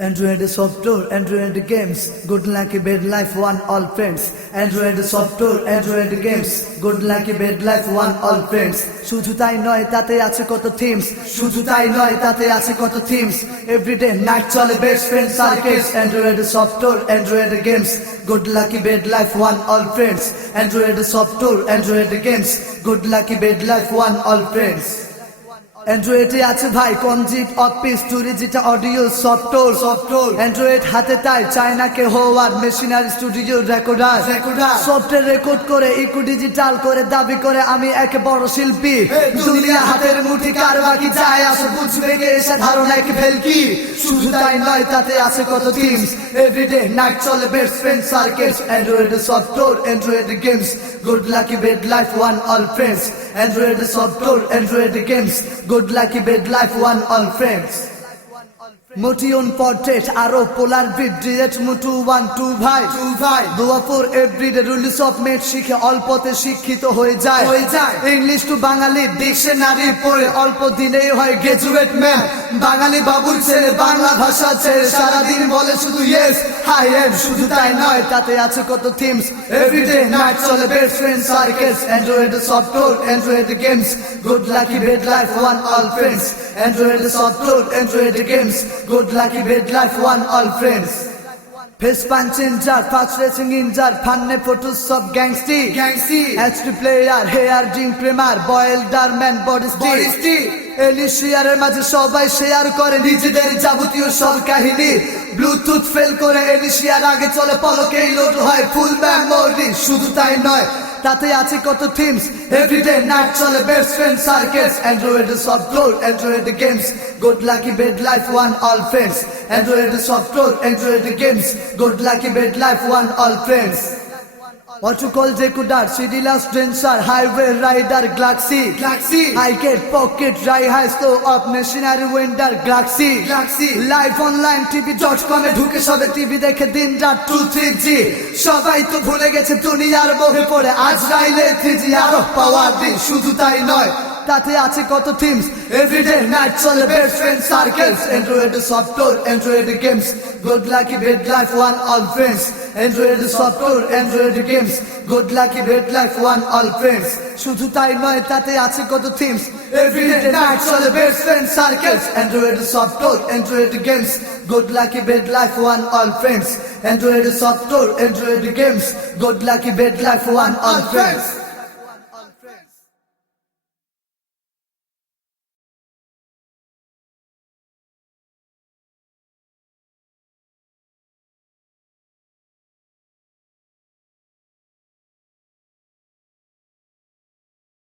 Android software, Android games, good lucky bad life, one all friends. Android software, Android games, good lucky bad life, one all friends. শুধু তাই নয় তাতে আছে কত themes, শুধু তাই নয় তাতে আছে কত থিমস। এভরিডে নাইট চলে best friend সার্কেস। Android software, Android games, good lucky bad life, one all friends. Android software, Android games, good lucky bad life, one all friends. অ্যান্ড্রয়েডে আছে ভাই কনজিট অফিস টুরি যেটা অডিও সফটওয়্যার অ্যান্ড্রয়েড হাতে তাই চায়নাকে হওয়ার machinery studio recorder software record করে eco digital করে দাবি করে আমি এক বড় শিল্পী। দুনিয়া হাতের মুঠি কার বাকি যায় আসে বুঝবে কে এসে ধারণা এক ভেলকি। শুধু তাই নয় তাতে আছে কত থিমস। এভরিডে নাইট চলে best friend circus. Android software, Android games, good lucky bad life, one all friends. Android software, Android games, good lucky bad life, one all friends. মোটিয়ন পর্ট্রেট আরো পোলার বিট ডিরেক্ট মুটু 1 2 ভাই দোয়া ফর এভরিডে রুলস অফ মেট শিখে অল্পতে শিক্ষিত হয়ে যায় English to Bangali dictionary পড়ে অল্প দিনেই হয় গ্রাজুয়েট ম্যান। বাঙালি বাবুর ছেলে বাংলা ভাষা ছেড়ে সারাদিন বলে শুধু ইয়েস হাই এন্ড। শুধু তাই নয় তাতে আছে কত থিমস। এভরিডে নাইট চলে best friend circus. Android software, Android games, good lucky bad life, one all friends. Android software, Android games, good lucky bad life, one all friends. Face punch injar, fast racing injar, funne photos sub gangsti HD player, hair drink premier, boiled man body stick এলিশিয়ারের মাঝে সবাই share করে নিজেদের যাবতীয় সব কাহিনী। Bluetooth fail করে এলিশিয়ার আগে চলে পলকেই লোড হয় ফুল মেমোরি। শুধু তাই নয় তাতে আছে কত থিমস। এভরিডে নাইট চলে best friend circus. Android software, Android games, good lucky bad life, one all friends. Android software, Android games, good lucky bad life, one all friends. Autocall recorder, সিডিলাস dancer, highway rider, galaxy হাইকেট pocket রাই high slow of machinery wonder, galaxy live online টিভি.com এ ঢুকে সবে TV দেখে দিন রাত 2-3G। সবাই তো ভুলে গেছে দুনিয়ার মোহে পড়ে আজরাইলে 3G আরো পাওয়ার দিন। শুধু তাই নয় তাতে আছে কত থিমস। এভরিডে নাইট চলে best friend circus. Android software, Android games, good lucky bad life, one all friends. Android software, Android games, good lucky bad life, one all friends. শুধু তাই নয় তাতে আছে কত থিমস। এভরিডে নাইট চলে best friend circus. Android software, Android games, good lucky bad life, one all friends. Android software, Android games, good lucky bad life, one all friends.